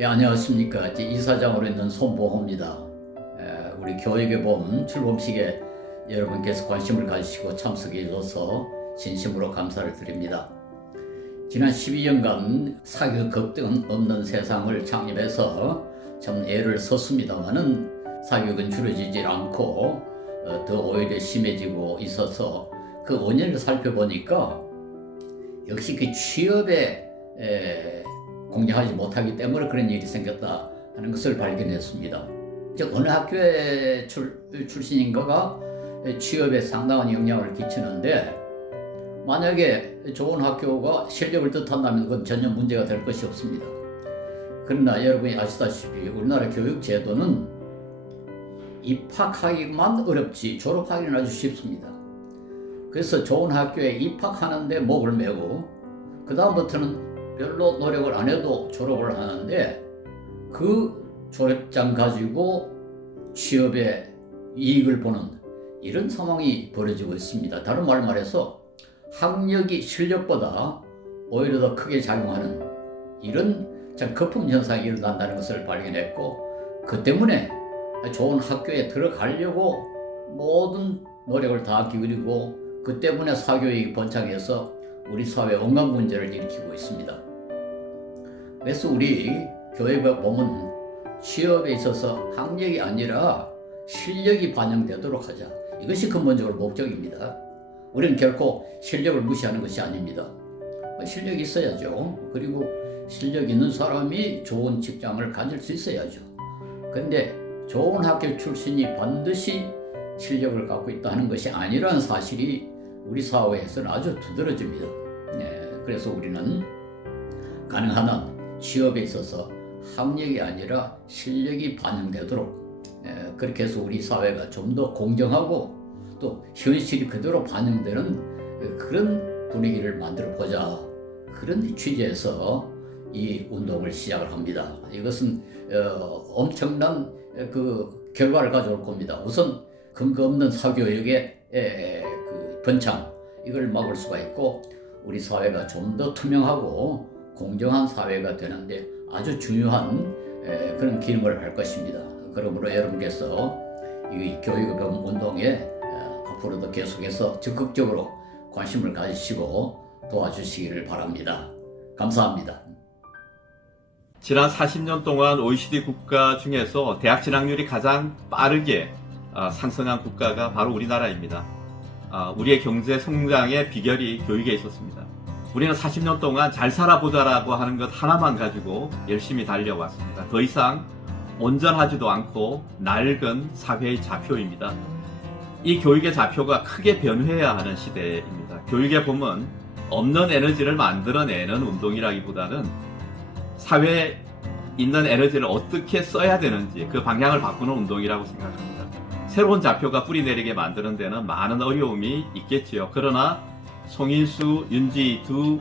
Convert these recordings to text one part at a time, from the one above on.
예, 안녕하십니까. 이사장으로 있는 손보호입니다. 우리 교육의 봄 출범식에 여러분께서 관심을 가지시고 참석해 주셔서 진심으로 감사를 드립니다. 지난 12년간 사교 급등 없는 세상을 창립해서 참 애를 썼습니다만은 사교육은 줄어지질 않고 더 오히려 심해지고 있어서 그 원인을 살펴보니까 역시 그 취업에 공략하지 못하기 때문에 그런 일이 생겼다 하는 것을 발견했습니다. 즉 어느 학교의 출신인가가 취업에 상당한 영향을 끼치는데, 만약에 좋은 학교가 실력을 뜻한다면 그건 전혀 문제가 될 것이 없습니다. 그러나 여러분이 아시다시피 우리나라 교육 제도는 입학하기만 어렵지 졸업하기는 아주 쉽습니다. 그래서 좋은 학교에 입학하는데 목을 메고 그 다음부터는 별로 노력을 안 해도 졸업을 하는데, 그 졸업장 가지고 취업에 이익을 보는 이런 상황이 벌어지고 있습니다. 다른 말 말해서 학력이 실력보다 오히려 더 크게 작용하는 이런 참 거품 현상이 일어난다는 것을 발견했고, 그 때문에 좋은 학교에 들어가려고 모든 노력을 다 기울이고, 그 때문에 사교육이 번창해서 우리 사회 온갖 문제를 일으키고 있습니다. 그래서 우리 교육에 보면 취업에 있어서 학력이 아니라 실력이 반영되도록 하자. 이것이 근본적으로 목적입니다. 우리는 결코 실력을 무시하는 것이 아닙니다. 실력이 있어야죠. 그리고 실력 있는 사람이 좋은 직장을 가질 수 있어야죠. 그런데 좋은 학교 출신이 반드시 실력을 갖고 있다는 것이 아니라는 사실이 우리 사회에서는 아주 두드러집니다. 그래서 우리는 가능한 한 취업에 있어서 학력이 아니라 실력이 반영되도록 그렇게 해서 우리 사회가 좀 더 공정하고 또 현실이 그대로 반영되는 그런 분위기를 만들어 보자, 그런 취지에서 이 운동을 시작을 합니다. 이것은 엄청난 그 결과를 가져올 겁니다. 우선 근거 없는 사교육의 그 번창, 이걸 막을 수가 있고 우리 사회가 좀 더 투명하고 공정한 사회가 되는데 아주 중요한 그런 기능을 할 것입니다. 그러므로 여러분께서 이 교육의 봄 운동에 앞으로도 계속해서 적극적으로 관심을 가지시고 도와주시기를 바랍니다. 감사합니다. 지난 40년 동안 OECD 국가 중에서 대학 진학률이 가장 빠르게 상승한 국가가 바로 우리나라입니다. 우리의 경제 성장의 비결이 교육에 있었습니다. 우리는 40년 동안 잘 살아보자라고 하는 것 하나만 가지고 열심히 달려왔습니다. 더 이상 온전하지도 않고 낡은 사회의 좌표입니다. 이 교육의 좌표가 크게 변해야 하는 시대입니다. 교육의 봄은 없는 에너지를 만들어내는 운동이라기보다는 사회에 있는 에너지를 어떻게 써야 되는지 그 방향을 바꾸는 운동이라고 생각합니다. 새로운 좌표가 뿌리내리게 만드는 데는 많은 어려움이 있겠지요. 그러나 송인수, 윤지 두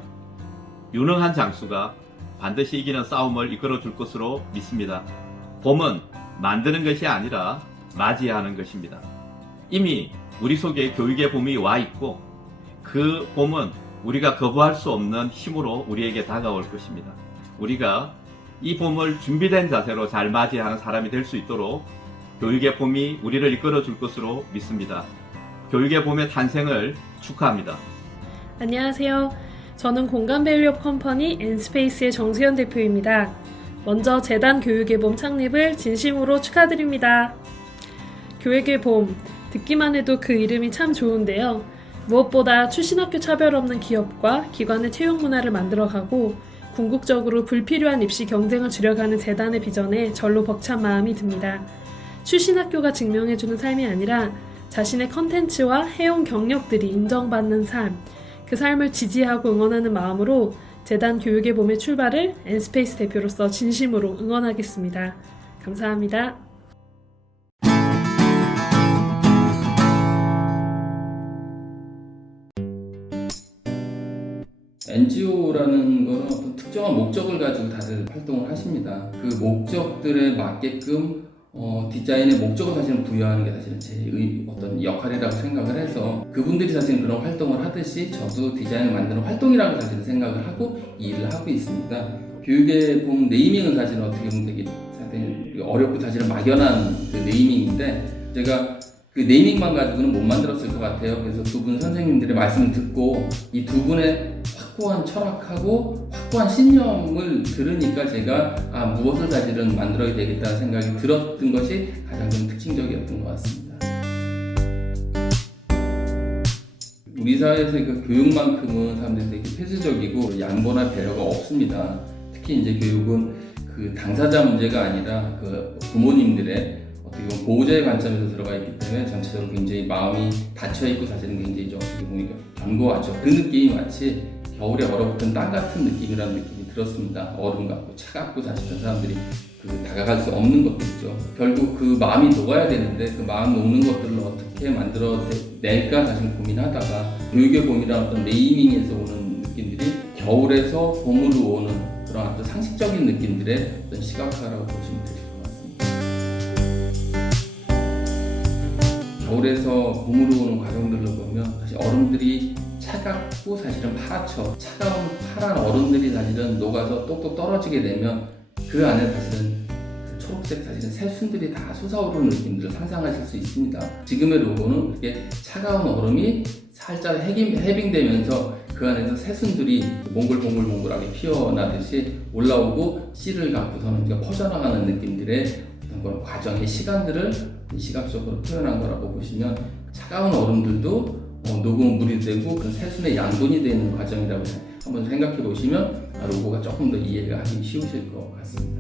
유능한 장수가 반드시 이기는 싸움을 이끌어줄 것으로 믿습니다. 봄은 만드는 것이 아니라 맞이하는 것입니다. 이미 우리 속에 교육의 봄이 와 있고 그 봄은 우리가 거부할 수 없는 힘으로 우리에게 다가올 것입니다. 우리가 이 봄을 준비된 자세로 잘 맞이하는 사람이 될 수 있도록 교육의 봄이 우리를 이끌어줄 것으로 믿습니다. 교육의 봄의 탄생을 축하합니다. 안녕하세요. 저는 공간밸류업 컴퍼니 엔스페이스의 정수현 대표입니다. 먼저 재단 교육의 봄 창립을 진심으로 축하드립니다. 교육의 봄, 듣기만 해도 그 이름이 참 좋은데요. 무엇보다 출신학교 차별 없는 기업과 기관의 채용 문화를 만들어가고 궁극적으로 불필요한 입시 경쟁을 줄여가는 재단의 비전에 절로 벅찬 마음이 듭니다. 출신학교가 증명해주는 삶이 아니라 자신의 컨텐츠와 해온 경력들이 인정받는 삶, 그 삶을 지지하고 응원하는 마음으로 재단 교육의 봄의 출발을 엔스페이스 대표로서 진심으로 응원하겠습니다. 감사합니다. NGO라는 거는 어떤 특정한 목적을 가지고 다들 활동을 하십니다. 그 목적들에 맞게끔 디자인의 목적을 사실은 부여하는 게 사실은 제 어떤 역할이라고 생각을 해서 그분들이 사실은 그런 활동을 하듯이 저도 디자인을 만드는 활동이라고 사실은 생각을 하고 이 일을 하고 있습니다. 교육의 봄 네이밍은 사실은 어떻게 보면 되게 사실 어렵고 사실은 막연한 그 네이밍인데 제가 그 네이밍만 가지고는 못 만들었을 것 같아요. 그래서 두 분 선생님들의 말씀을 듣고 이 두 분의 확고한 철학하고 확고한 신념을 들으니까 제가 무엇을 사실은 만들어야 되겠다는 생각이 들었던 것이 가장 좀 특징적이었던 것 같습니다. 우리 사회에서 그 교육만큼은 사람들이 되게 폐쇄적이고 양보나 배려가 없습니다. 특히 이제 교육은 그 당사자 문제가 아니라 그 부모님들의 어떻게 보면 보호자의 관점에서 들어가 있기 때문에 전체적으로 굉장히 마음이 닫혀있고 사실은 굉장히 좀 어떻게 보면 견고하죠. 그 느낌이 마치 겨울에 얼어붙은 땅 같은 느낌이라는 느낌이 들었습니다. 얼음 같고 차갑고 사실은 사람들이 다가갈 수 없는 것들이죠. 결국 그 마음이 녹아야 되는데 그 마음 녹는 것들을 어떻게 만들어낼까 사실 고민하다가 교육의 봄이라는 어떤 네이밍에서 오는 느낌들이 겨울에서 봄으로 오는 그런 어떤 상식적인 느낌들의 어떤 시각화라고 보시면 되실 것 같습니다. 겨울에서 봄으로 오는 과정들로 보면 사실 얼음들이 차갑고 사실은 파랗죠. 차가운 파란 얼음들이 사실은 녹아서 똑똑 떨어지게 되면 그 안에 사실은 초록색 사실은 새순들이 다 솟아오르는 느낌들을 상상하실 수 있습니다. 지금의 로고는 그게 차가운 얼음이 살짝 해빙되면서 그 안에서 새순들이 몽글몽글몽글하게 피어나듯이 올라오고 씨를 갖고서는 퍼져나가는 느낌들의 어떤 과정의 시간들을 시각적으로 표현한 거라고 보시면 차가운 얼음들도 녹으면 물이 되고 그 새순의 양분이 되는 과정이라고 한번 생각해 보시면 로고가 조금 더 이해가 하기 쉬우실 것 같습니다.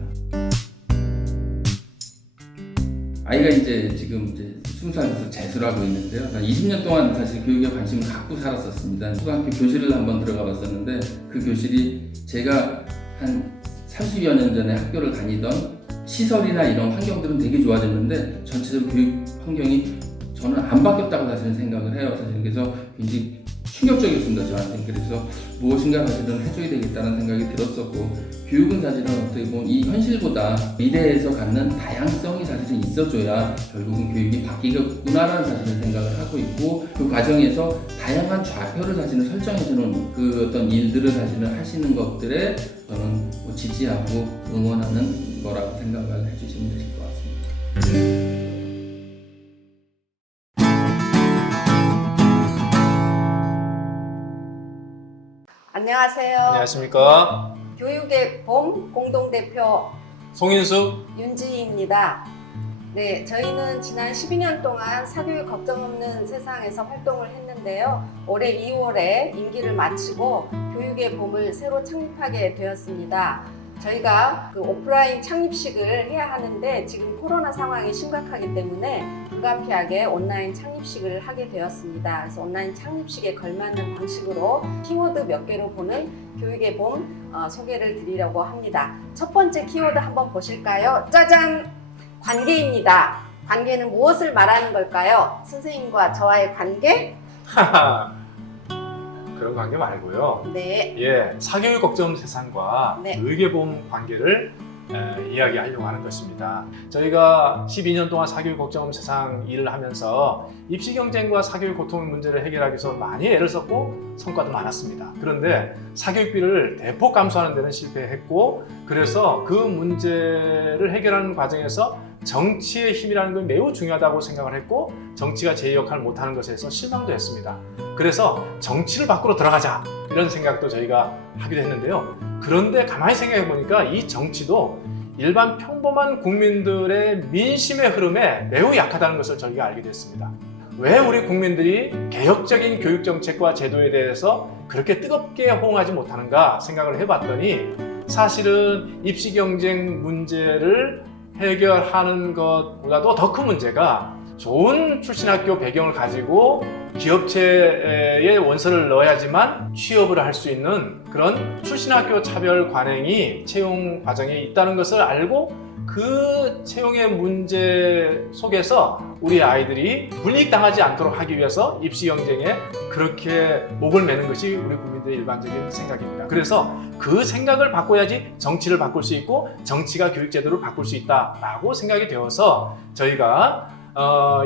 아이가 지금 20살에서 재수를 하고 있는데요. 한 20년 동안 사실 교육에 관심을 갖고 살았었습니다. 초등학교 교실을 한번 들어가 봤었는데 그 교실이 제가 한 30여 년 전에 학교를 다니던 시설이나 이런 환경들은 되게 좋아졌는데 전체적으로 교육 환경이 저는 안 바뀌었다고 사실은 생각을 해요. 사실 그래서 굉장히 충격적이었습니다. 저한테. 그래서 무엇인가 사실은 해줘야 되겠다는 생각이 들었었고 교육은 사실은 어떻게 보면 이 현실보다 미래에서 갖는 다양성이 사실은 있어줘야 결국은 교육이 바뀌겠구나라는 사실은 생각을 하고 있고 그 과정에서 다양한 좌표를 사실은 설정해주는 그 어떤 일들을 사실은 하시는 것들에 저는 지지하고 응원하는 거라고 생각을 해주시면 되실 것 같습니다. 안녕하세요. 안녕하십니까. 교육의 봄 공동대표 송인숙. 윤지희입니다. 네, 저희는 지난 12년 동안 사교육 걱정 없는 세상에서 활동을 했는데요. 올해 2월에 임기를 마치고 교육의 봄을 새로 창립하게 되었습니다. 저희가 그 오프라인 창립식을 해야 하는데 지금 코로나 상황이 심각하기 때문에 불가피하게 온라인 창립식을 하게 되었습니다. 그래서 온라인 창립식에 걸맞는 방식으로 키워드 몇 개로 보는 교육의 봄 소개를 드리려고 합니다. 첫 번째 키워드 한번 보실까요? 짜잔! 관계입니다. 관계는 무엇을 말하는 걸까요? 선생님과 저와의 관계? 그런 관계 말고요. 네. 사교육 걱정 세상과 네. 교육의 봄 관계를 이야기하려고 하는 것입니다. 저희가 12년 동안 사교육 걱정 세상 일을 하면서 입시 경쟁과 사교육 고통 문제를 해결하기 위해서 많이 애를 썼고 성과도 많았습니다. 그런데 사교육비를 대폭 감소하는 데는 실패했고 그래서 그 문제를 해결하는 과정에서 정치의 힘이라는 건 매우 중요하다고 생각을 했고 정치가 제 역할을 못하는 것에 대해서 실망도 했습니다. 그래서 정치를 밖으로 들어가자 이런 생각도 저희가 하기도 했는데요. 그런데 가만히 생각해 보니까 이 정치도 일반 평범한 국민들의 민심의 흐름에 매우 약하다는 것을 저희가 알게 됐습니다. 왜 우리 국민들이 개혁적인 교육 정책과 제도에 대해서 그렇게 뜨겁게 호응하지 못하는가 생각을 해봤더니 사실은 입시 경쟁 문제를 해결하는 것보다도 더 큰 문제가 좋은 출신학교 배경을 가지고 기업체에 원서를 넣어야지만 취업을 할 수 있는 그런 출신학교 차별 관행이 채용 과정에 있다는 것을 알고 그 채용의 문제 속에서 우리 아이들이 불이익당하지 않도록 하기 위해서 입시 경쟁에 그렇게 목을 매는 것이 우리 국민들의 일반적인 생각입니다. 그래서 그 생각을 바꿔야지 정치를 바꿀 수 있고 정치가 교육제도를 바꿀 수 있다라고 생각이 되어서 저희가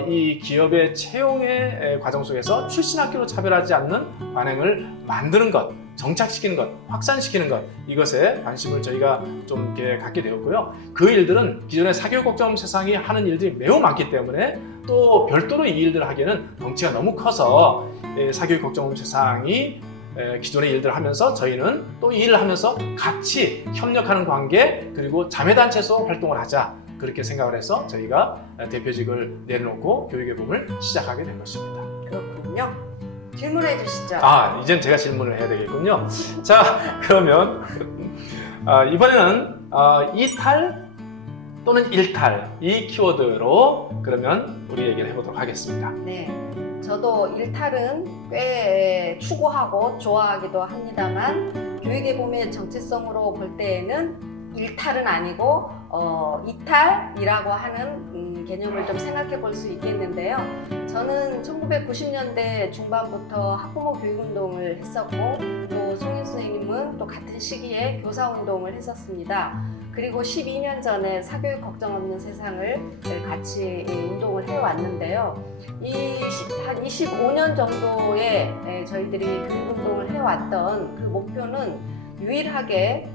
이 기업의 채용의 과정 속에서 출신 학교로 차별하지 않는 관행을 만드는 것, 정착시키는 것, 확산시키는 것, 이것에 관심을 저희가 좀 이렇게 갖게 되었고요. 그 일들은 기존의 사교육 걱정 세상이 하는 일들이 매우 많기 때문에 또 별도로 이 일들을 하기에는 덩치가 너무 커서 사교육 걱정 세상이 기존의 일들을 하면서 저희는 또 이 일을 하면서 같이 협력하는 관계, 그리고 자매단체에서 활동을 하자, 그렇게 생각을 해서 저희가 대표직을 내려놓고 교육의 봄을 시작하게 된 것입니다. 그렇군요. 질문해 주시죠. 이젠 제가 질문을 해야 되겠군요. 자, 그러면 이번에는 이탈 또는 일탈, 이 키워드로 그러면 우리 얘기를 해보도록 하겠습니다. 네, 저도 일탈은 꽤 추구하고 좋아하기도 합니다만 교육의 봄의 정체성으로 볼 때에는 일탈은 아니고 이탈이라고 하는 개념을 좀 생각해 볼 수 있겠는데요. 저는 1990년대 중반부터 학부모 교육운동을 했었고 또 송인 선생님은 또 같은 시기에 교사운동을 했었습니다. 그리고 12년 전에 사교육 걱정 없는 세상을 같이 운동을 해왔는데요. 한 25년 정도에 저희들이 교육운동을 해왔던 그 목표는 유일하게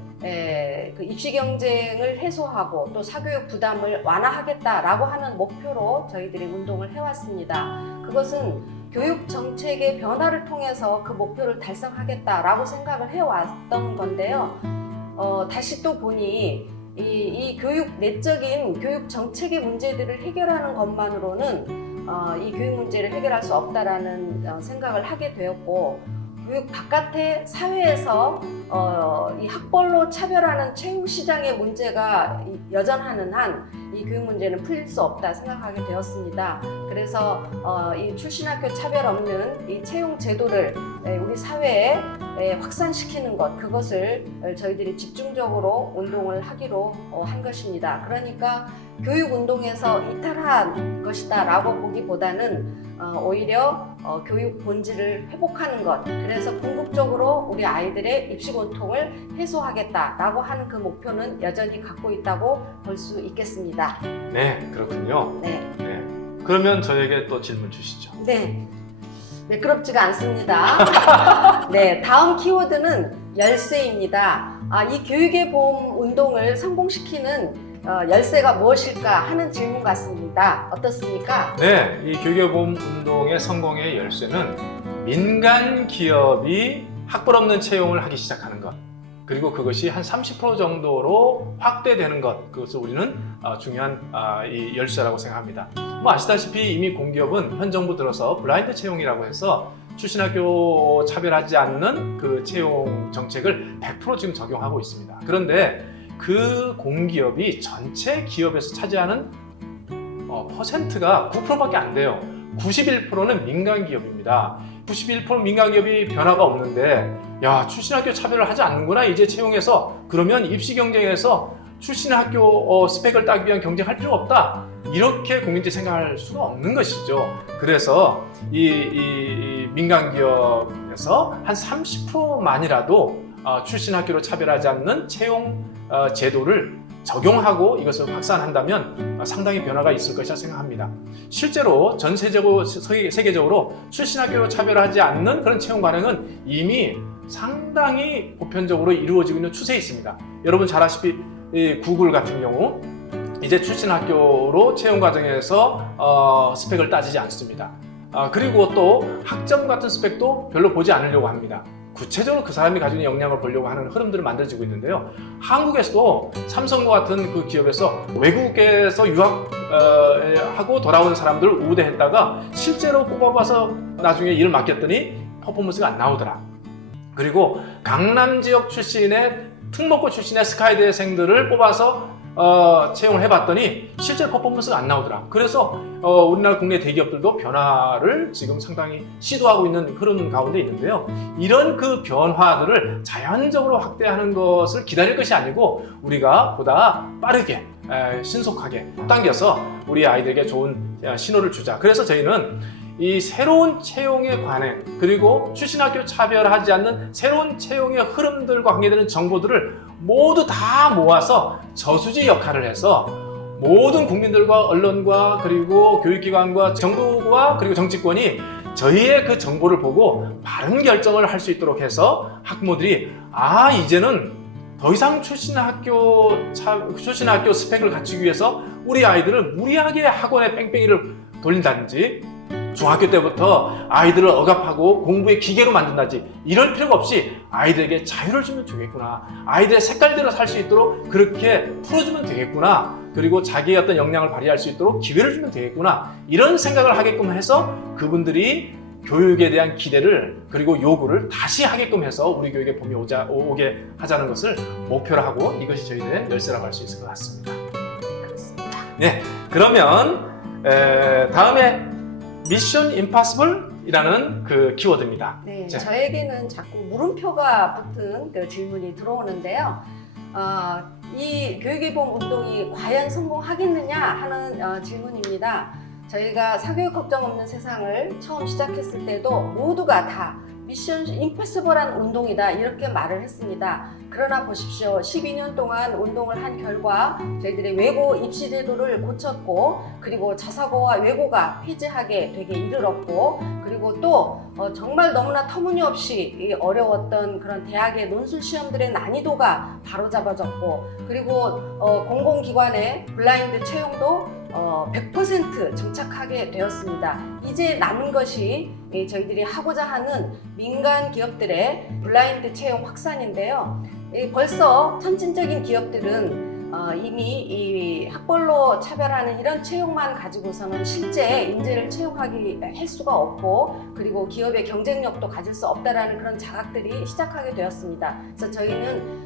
그 입시 경쟁을 해소하고 또 사교육 부담을 완화하겠다라고 하는 목표로 저희들이 운동을 해왔습니다. 그것은 교육 정책의 변화를 통해서 그 목표를 달성하겠다라고 생각을 해왔던 건데요. 다시 또 보니 이 교육 내적인 교육 정책의 문제들을 해결하는 것만으로는 이 교육 문제를 해결할 수 없다라는 생각을 하게 되었고, 교육 바깥의 사회에서 이 학벌로 차별하는 채용 시장의 문제가 여전하는 한 이 교육 문제는 풀릴 수 없다 생각하게 되었습니다. 그래서 이 출신학교 차별 없는 이 채용 제도를 우리 사회에 확산시키는 것, 그것을 저희들이 집중적으로 운동을 하기로 한 것입니다. 그러니까 교육 운동에서 이탈한 것이다 라고 보기보다는 오히려 교육 본질을 회복하는 것, 그래서 궁극적으로 우리 아이들의 입시 고통을 해소하겠다라고 하는 그 목표는 여전히 갖고 있다고 볼 수 있겠습니다. 네, 그렇군요. 네. 네. 그러면 저에게 또 질문 주시죠. 네. 매끄럽지가 않습니다. 네, 다음 키워드는 열쇠입니다. 이 교육의 봄 운동을 성공시키는 열쇠가 무엇일까 하는 질문 같습니다. 어떻습니까? 네, 이 교육의 봄 운동의 성공의 열쇠는 민간 기업이 학벌 없는 채용을 하기 시작하는 것, 그리고 그것이 한 30% 정도로 확대되는 것, 그것을 우리는 중요한 이 열쇠라고 생각합니다. 뭐 아시다시피 이미 공기업은 현 정부 들어서 블라인드 채용이라고 해서 출신학교 차별하지 않는 그 채용 정책을 100% 지금 적용하고 있습니다. 그런데 그 공기업이 전체 기업에서 차지하는 퍼센트가 9%밖에 안 돼요. 91%는 민간 기업입니다. 91% 민간 기업이 변화가 없는데, 야, 출신학교 차별을 하지 않는구나 이제 채용해서, 그러면 입시 경쟁에서 출신학교 스펙을 따기 위한 경쟁할 필요가 없다, 이렇게 국민들이 생각할 수가 없는 것이죠. 그래서 이 민간 기업에서 한 30%만이라도 출신학교로 차별하지 않는 채용 제도를 적용하고 이것을 확산한다면 상당히 변화가 있을 것이라 생각합니다. 실제로 전 세계적으로 출신학교로 차별하지 않는 그런 채용 관행은 이미 상당히 보편적으로 이루어지고 있는 추세에 있습니다. 여러분 잘 아시피 구글 같은 경우 이제 출신학교로 채용 과정에서 스펙을 따지지 않습니다. 그리고 또 학점 같은 스펙도 별로 보지 않으려고 합니다. 구체적으로 그 사람이 가지고 있는 역량을 보려고 하는 흐름들이 만들어지고 있는데요. 한국에서도 삼성과 같은 그 기업에서 외국에서 유학하고 돌아온 사람들을 우대했다가 실제로 뽑아봐서 나중에 일을 맡겼더니 퍼포먼스가 안 나오더라. 그리고 강남 지역 출신의 특목고 출신의 스카이대생들을 뽑아서 채용을 해봤더니 실제 퍼포먼스가 안 나오더라. 그래서 우리나라 국내 대기업들도 변화를 지금 상당히 시도하고 있는 흐름 가운데 있는데요. 이런 그 변화들을 자연적으로 확대하는 것을 기다릴 것이 아니고 우리가 보다 빠르게 신속하게 당겨서 우리 아이들에게 좋은 신호를 주자. 그래서 저희는 이 새로운 채용의 관행 그리고 출신학교 차별하지 않는 새로운 채용의 흐름들과 관계되는 정보들을 모두 다 모아서 저수지 역할을 해서 모든 국민들과 언론과 그리고 교육기관과 정부와 그리고 정치권이 저희의 그 정보를 보고 바른 결정을 할 수 있도록 해서 학부모들이 이제는 더 이상 출신학교 스펙을 갖추기 위해서 우리 아이들을 무리하게 학원에 뺑뺑이를 돌린다든지 중학교 때부터 아이들을 억압하고 공부의 기계로 만든다든지 이럴 필요가 없이 아이들에게 자유를 주면 되겠구나. 아이들의 색깔대로 살 수 있도록 그렇게 풀어주면 되겠구나. 그리고 자기의 어떤 역량을 발휘할 수 있도록 기회를 주면 되겠구나. 이런 생각을 하게끔 해서 그분들이 교육에 대한 기대를 그리고 요구를 다시 하게끔 해서 우리 교육에 봄이 오게 하자는 것을 목표로 하고 이것이 저희들의 열쇠라고 할 수 있을 것 같습니다. 그렇습니다. 네, 그러면 다음에 미션 임파서블이라는 그 키워드입니다. 네, 자. 저에게는 자꾸 물음표가 붙은 그 질문이 들어오는데요. 이 교육개범 운동이 과연 성공하겠느냐 하는 질문입니다. 저희가 사교육 걱정 없는 세상을 처음 시작했을 때도 모두가 다 미션 임파서블한 운동이다 이렇게 말을 했습니다. 그러나 보십시오. 12년 동안 운동을 한 결과 저희들의 외고 입시 제도를 고쳤고 그리고 자사고와 외고가 폐지하게 되게 이르렀고 그리고 또 정말 너무나 터무니없이 어려웠던 그런 대학의 논술 시험들의 난이도가 바로잡아졌고 그리고 공공기관의 블라인드 채용도 100% 정착하게 되었습니다. 이제 남은 것이 저희들이 하고자 하는 민간 기업들의 블라인드 채용 확산인데요. 벌써 선진적인 기업들은 이미 이 학벌로 차별하는 이런 채용만 가지고서는 실제 인재를 채용하기 할 수가 없고 그리고 기업의 경쟁력도 가질 수 없다라는 그런 자각들이 시작하게 되었습니다. 그래서 저희는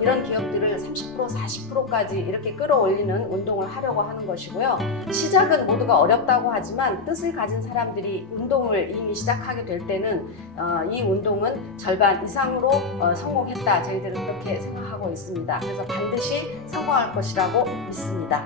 이런 기업들을 30% 40%까지 이렇게 끌어올리는 운동을 하려고 하는 것이고요. 시작은 모두가 어렵다고 하지만 뜻을 가진 사람들이 운동을 이미 시작하게 될 때는 이 운동은 절반 이상으로 성공했다. 저희들은 그렇게 생각하고 있습니다. 그래서 반드시 성공할 것이라고 믿습니다.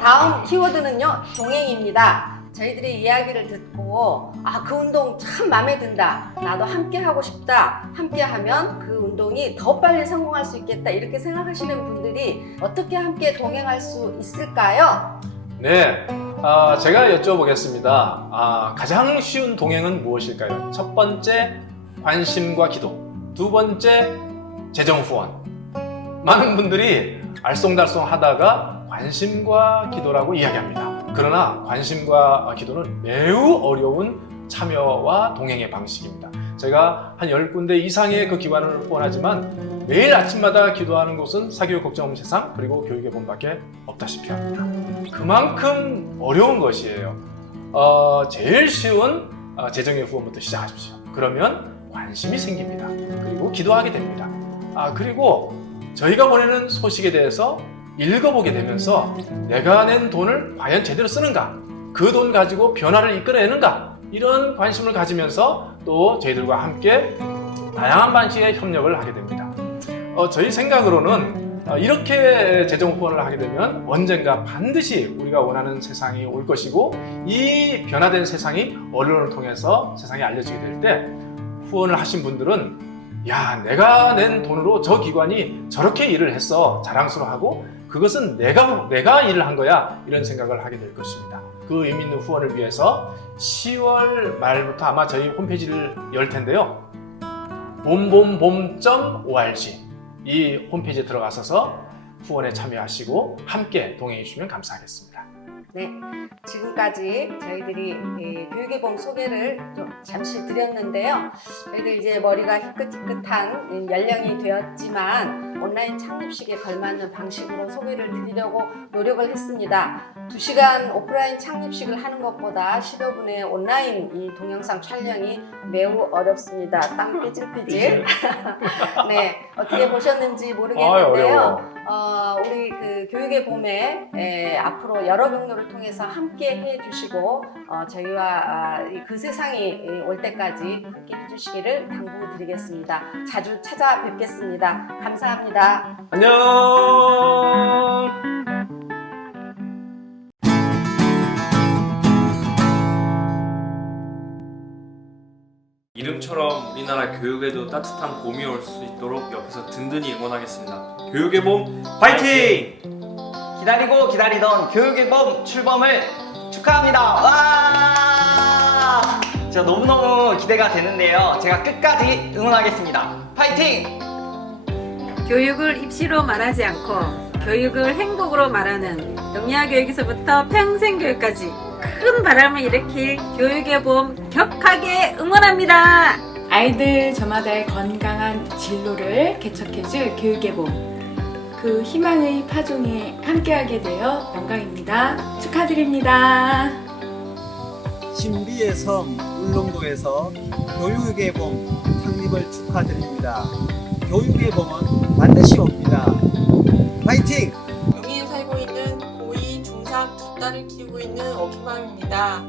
다음 키워드는요, 동행입니다. 저희들의 이야기를 듣고 그 운동 참 마음에 든다. 나도 함께 하고 싶다. 함께 하면 그 운동이 더 빨리 성공할 수 있겠다. 이렇게 생각하시는 분들이 어떻게 함께 동행할 수 있을까요? 네, 제가 여쭤보겠습니다. 가장 쉬운 동행은 무엇일까요? 첫 번째, 관심과 기도. 두 번째, 재정 후원. 많은 분들이 알쏭달쏭 하다가 관심과 기도라고 이야기합니다. 그러나 관심과 기도는 매우 어려운 참여와 동행의 방식입니다. 제가 한 10군데 이상의 그 기관을 후원하지만 매일 아침마다 기도하는 곳은 사교육 걱정 없는 세상 그리고 교육의 본밖에 없다시피 합니다. 그만큼 어려운 것이에요. 제일 쉬운 재정의 후원부터 시작하십시오. 그러면 관심이 생깁니다. 그리고 기도하게 됩니다. 그리고 저희가 보내는 소식에 대해서 읽어보게 되면서 내가 낸 돈을 과연 제대로 쓰는가? 그 돈 가지고 변화를 이끌어내는가? 이런 관심을 가지면서 또 저희들과 함께 다양한 방식의 협력을 하게 됩니다. 저희 생각으로는 이렇게 재정 후원을 하게 되면 언젠가 반드시 우리가 원하는 세상이 올 것이고 이 변화된 세상이 언론을 통해서 세상에 알려지게 될 때 후원을 하신 분들은 야, 내가 낸 돈으로 저 기관이 저렇게 일을 했어 자랑스러워하고 그것은 내가 일을 한 거야 이런 생각을 하게 될 것입니다. 그 의미 있는 후원을 위해서 10월 말부터 아마 저희 홈페이지를 열 텐데요. 봄봄봄.org 이 홈페이지에 들어가셔서 후원에 참여하시고 함께 동행해 주시면 감사하겠습니다. 네, 지금까지 저희들이 교육의 봄 소개를 좀 잠시 드렸는데요. 저희들 이제 머리가 희끗희끗한 연령이 되었지만 온라인 창립식에 걸맞는 방식으로 소개를 드리려고 노력을 했습니다. 2시간 오프라인 창립식을 하는 것보다 10여 분의 온라인 이 동영상 촬영이 매우 어렵습니다. 땀 삐질삐질. 네, 어떻게 보셨는지 모르겠는데요. 우리 그 교육의 봄에 앞으로 여러 경로를 통해서 함께 해주시고 저희와 그 세상이 올 때까지 함께 해주시기를 당부드리겠습니다. 자주 찾아뵙겠습니다. 감사합니다. 감사합니다. 안녕. 이름처럼 우리나라 교육에도 따뜻한 봄이 올 수 있도록 옆에서 든든히 응원하겠습니다. 교육의 봄 파이팅! 기다리고 기다리던 교육의 봄 출범을 축하합니다. 와! 진짜 너무너무 기대가 되는데요. 제가 끝까지 응원하겠습니다. 파이팅! 교육을 입시로 말하지 않고 교육을 행복으로 말하는 영리아교육에서부터 평생교육까지 큰 바람을 일으킬 교육의 봄 격하게 응원합니다. 아이들 저마다의 건강한 진로를 개척해줄 교육의 봄. 그 희망의 파종에 함께하게 되어 영광입니다. 축하드립니다. 신비의 섬 울릉도에서 교육의 봄 창립을 축하드립니다. 교육의 봄은 반드시 옵니다. 파이팅! 여기에 살고 있는 고2, 중3 두 딸을 키우고 있는 오키맘입니다.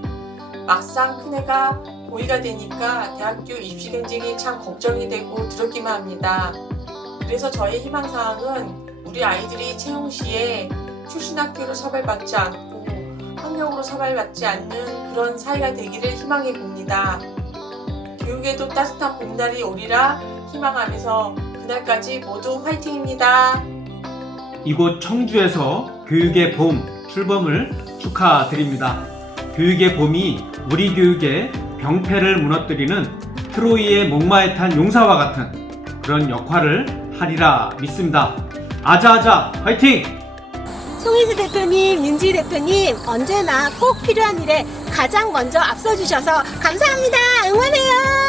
막상 큰애가 고2가 되니까 대학교 입시 경쟁이 참 걱정이 되고 두렵기만 합니다. 그래서 저의 희망사항은 우리 아이들이 채용 시에 출신 학교로 서발받지 않고 학력으로 서발받지 않는 그런 사회가 되기를 희망해 봅니다. 교육에도 따뜻한 봄날이 오리라 희망하면서 그날까지 모두 화이팅입니다. 이곳 청주에서 교육의 봄 출범을 축하드립니다. 교육의 봄이 우리 교육의 병폐를 무너뜨리는 트로이의 목마에 탄 용사와 같은 그런 역할을 하리라 믿습니다. 아자아자 화이팅! 송희수 대표님, 윤지 대표님 언제나 꼭 필요한 일에 가장 먼저 앞서주셔서 감사합니다. 응원해요.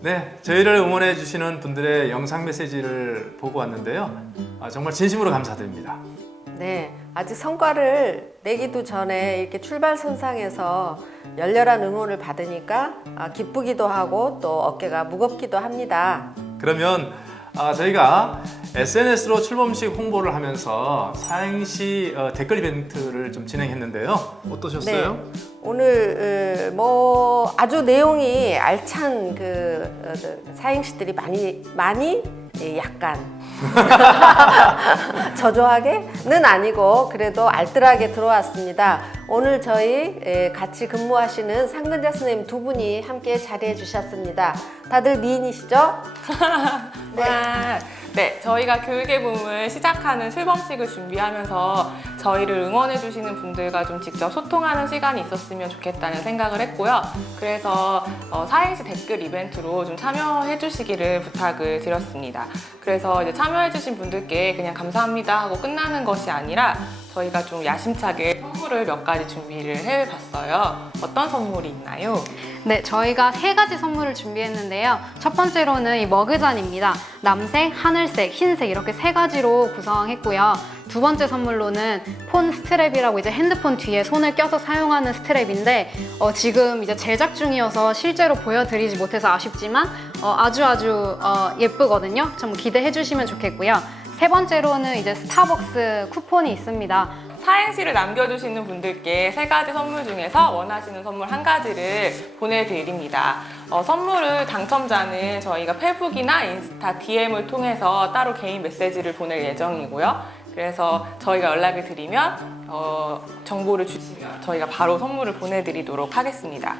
네, 저희를 응원해 주시는 분들의 영상 메시지를 보고 왔는데요. 정말 진심으로 감사드립니다. 네, 아직 성과를 내기도 전에 이렇게 출발선상에서 열렬한 응원을 받으니까 기쁘기도 하고 또 어깨가 무겁기도 합니다. 그러면 저희가 SNS로 출범식 홍보를 하면서 사행시 댓글 이벤트를 좀 진행했는데요. 어떠셨어요? 네, 오늘 뭐 아주 내용이 알찬 그 사행시들이 많이 약간 저조하게는 아니고 그래도 알뜰하게 들어왔습니다. 오늘 저희 같이 근무하시는 상근자 선생님 두 분이 함께 자리해 주셨습니다. 다들 미인이시죠? 네, 저희가 교육의 봄을 시작하는 출범식을 준비하면서 저희를 응원해 주시는 분들과 좀 직접 소통하는 시간이 있었으면 좋겠다는 생각을 했고요. 그래서 사행시 댓글 이벤트로 좀 참여해 주시기를 부탁을 드렸습니다. 그래서 이제 참여해 주신 분들께 그냥 감사합니다 하고 끝나는 것이 아니라 저희가 좀 야심차게 선물을 몇 가지 준비를 해봤어요. 어떤 선물이 있나요? 네, 저희가 3가지 선물을 준비했는데요. 첫 번째로는 이 머그잔입니다. 남색, 하늘색, 흰색 이렇게 3가지로 구성했고요. 두 번째 선물로는 폰 스트랩이라고 이제 핸드폰 뒤에 손을 껴서 사용하는 스트랩인데 지금 이제 제작 중이어서 실제로 보여드리지 못해서 아쉽지만 아주 예쁘거든요. 좀 기대해 주시면 좋겠고요. 세 번째로는 이제 스타벅스 쿠폰이 있습니다. 사행시를 남겨주시는 분들께 3가지 선물 중에서 원하시는 선물 1가지를 보내드립니다. 선물을 당첨자는 저희가 페북이나 인스타 DM을 통해서 따로 개인 메시지를 보낼 예정이고요. 그래서 저희가 연락을 드리면 정보를 주시면 저희가 바로 선물을 보내드리도록 하겠습니다.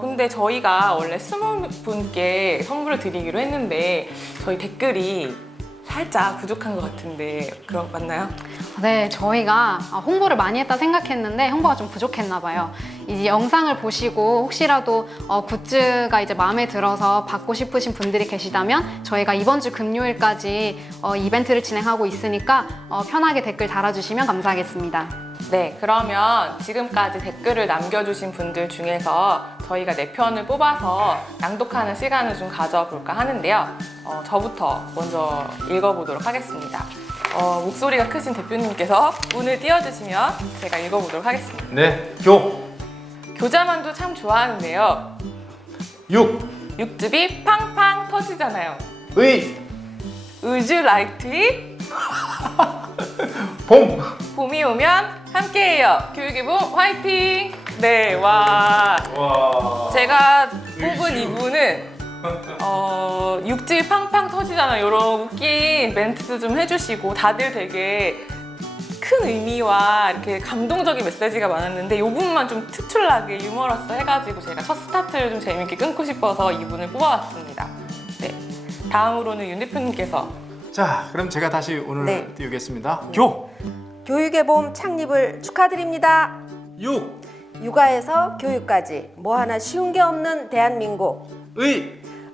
근데 저희가 원래 20분께 선물을 드리기로 했는데 저희 댓글이 살짝 부족한 것 같은데 그럼 맞나요? 네, 저희가 홍보를 많이 했다 생각했는데 홍보가 좀 부족했나 봐요. 이 영상을 보시고 혹시라도 굿즈가 이제 마음에 들어서 받고 싶으신 분들이 계시다면 저희가 이번 주 금요일까지 이벤트를 진행하고 있으니까 편하게 댓글 달아주시면 감사하겠습니다. 네, 그러면 지금까지 댓글을 남겨주신 분들 중에서 저희가 4편을 뽑아서 낭독하는 시간을 좀 가져볼까 하는데요. 저부터 먼저 읽어보도록 하겠습니다. 목소리가 크신 대표님께서 운을 띄워주시면 제가 읽어보도록 하겠습니다. 네, 교자만두 참 좋아하는데요. 육즙이 팡팡 터지잖아요. Would you like to eat? 봄이 오면 함께해요. 교육의 봄 화이팅! 네, 와. 와. 제가 뽑은 이분은 육즙이 팡팡 터지잖아요. 이런 웃긴 멘트도 좀 해주시고 다들 되게 큰 의미와 이렇게 감동적인 메시지가 많았는데 이 부분만 좀 특출나게 유머러스 해가지고 제가 첫 스타트를 좀 재밌게 끊고 싶어서 이분을 뽑아왔습니다. 네, 다음으로는 윤 대표님께서. 자, 그럼 제가 다시 오늘 네. 띄우겠습니다. 교육의 봄 창립을 축하드립니다. 육아에서 교육까지 뭐 하나 쉬운 게 없는 대한민국.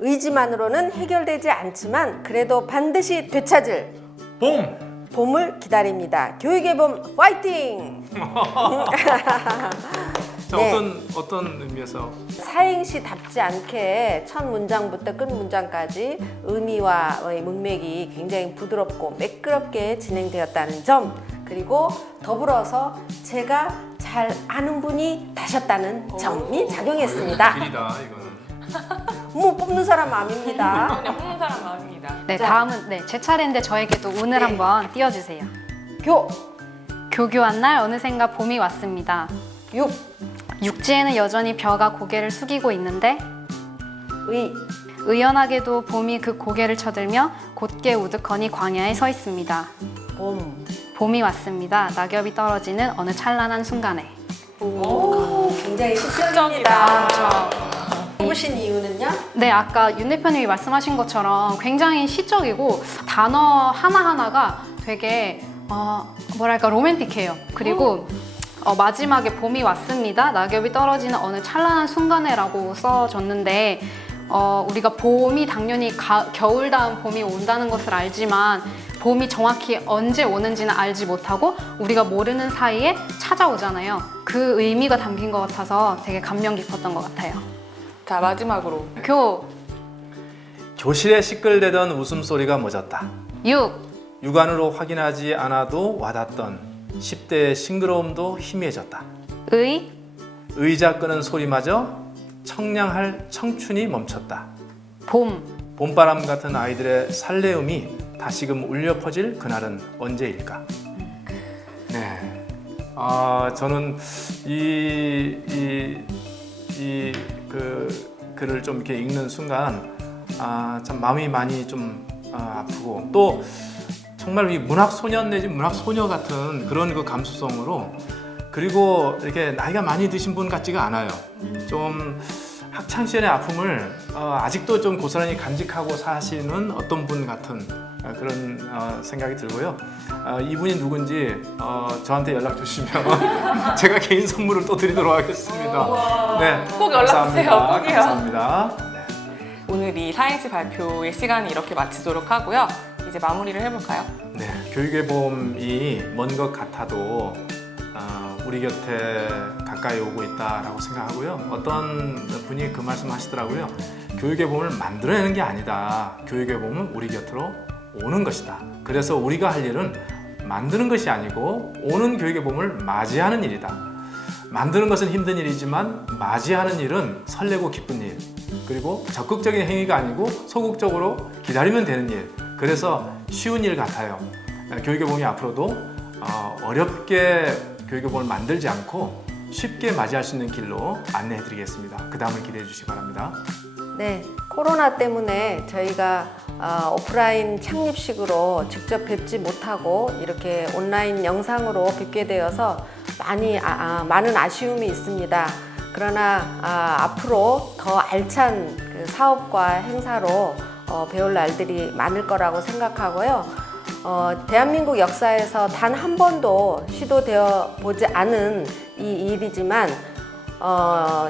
의지만으로는 해결되지 않지만 그래도 반드시 되찾을 봄을 기다립니다. 교육의 봄 화이팅! 자, 네. 어떤 의미에서? 사행시답지 않게 첫 문장부터 끝 문장까지 의미와 문맥이 굉장히 부드럽고 매끄럽게 진행되었다는 점, 그리고 더불어서 제가 잘 아는 분이 다셨다는 점이 작용했습니다. 길이다 이거는. 뭐 뽑는 사람 마음입니다. 그냥 뽑는 사람 마음입니다. 네, 자. 다음은 네, 제 차례인데 저에게도 운을 네. 한번 띄워주세요. 교교한 날 어느샌가 봄이 왔습니다. 육지에는 여전히 벼가 고개를 숙이고 있는데 의연하게도 봄이 그 고개를 쳐들며 곧게 우두커니 광야에 서 있습니다. 봄이 왔습니다. 낙엽이 떨어지는 어느 찬란한 순간에. 굉장히 시적입니다. 그렇죠. 뽑으신 이유는요? 네, 아까 윤 대표님이 말씀하신 것처럼 굉장히 시적이고 단어 하나하나가 되게 뭐랄까 로맨틱해요. 그리고 마지막에 봄이 왔습니다. 낙엽이 떨어지는 어느 찬란한 순간에라고 써졌는데 우리가 봄이 당연히 겨울 다음 봄이 온다는 것을 알지만 봄이 정확히 언제 오는지는 알지 못하고 우리가 모르는 사이에 찾아오잖아요. 그 의미가 담긴 것 같아서 되게 감명 깊었던 것 같아요. 자, 마지막으로 교실에 시끌대던 웃음소리가 멎었다. 육안으로 확인하지 않아도 와닿던 10대의 싱그러움도 희미해졌다. 의자 끄는 소리마저 청량할 청춘이 멈췄다. 봄바람 같은 아이들의 살레음이 다시금 울려 퍼질 그날은 언제일까? 네, 저는 그 글을 좀 이렇게 읽는 순간 참 마음이 많이 좀 아프고 또 정말 이 문학 소년 내지 문학 소녀 같은 그런 그 감수성으로, 그리고 이렇게 나이가 많이 드신 분 같지가 않아요. 좀 학창 시절의 아픔을 아직도 좀 고스란히 간직하고 사시는 어떤 분 같은 그런 생각이 들고요. 이분이 누군지 저한테 연락 주시면 제가 개인 선물을 또 드리도록 하겠습니다. 네, 꼭 연락 주세요. 꼭이요. 감사합니다. 오늘 이 사행시 발표의 시간이 이렇게 마치도록 하고요. 이제 마무리를 해볼까요? 네, 교육의 봄이 먼 것 같아도 우리 곁에 가까이 오고 있다라고 생각하고요. 어떤 분이 그 말씀 하시더라고요. 교육의 봄을 만들어내는 게 아니다. 교육의 봄은 우리 곁으로 오는 것이다. 그래서 우리가 할 일은 만드는 것이 아니고 오는 교육의 봄을 맞이하는 일이다. 만드는 것은 힘든 일이지만 맞이하는 일은 설레고 기쁜 일, 그리고 적극적인 행위가 아니고 소극적으로 기다리면 되는 일, 그래서 쉬운 일 같아요. 교육의 봄이 앞으로도 어렵게 교육의 봄을 만들지 않고 쉽게 맞이할 수 있는 길로 안내해 드리겠습니다. 그 다음을 기대해 주시기 바랍니다. 네, 코로나 때문에 저희가 오프라인 창립식으로 직접 뵙지 못하고 이렇게 온라인 영상으로 뵙게 되어서 많은 아쉬움이 있습니다. 그러나 앞으로 더 알찬 그 사업과 행사로 배울 날들이 많을 거라고 생각하고요. 대한민국 역사에서 단 한 번도 시도되어 보지 않은 이 일이지만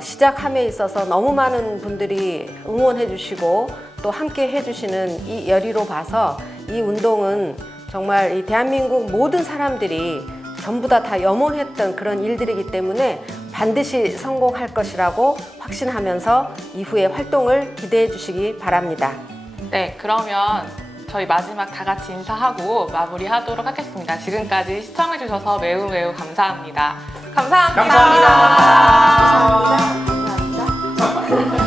시작함에 있어서 너무 많은 분들이 응원해 주시고 또 함께 해 주시는 이 열의로 봐서 이 운동은 정말 이 대한민국 모든 사람들이 전부 다 염원했던 그런 일들이기 때문에 반드시 성공할 것이라고 확신하면서 이후의 활동을 기대해 주시기 바랍니다. 네, 그러면 저희 마지막 다 같이 인사하고 마무리하도록 하겠습니다. 지금까지 시청해주셔서 매우 감사합니다. 감사합니다. 감사합니다.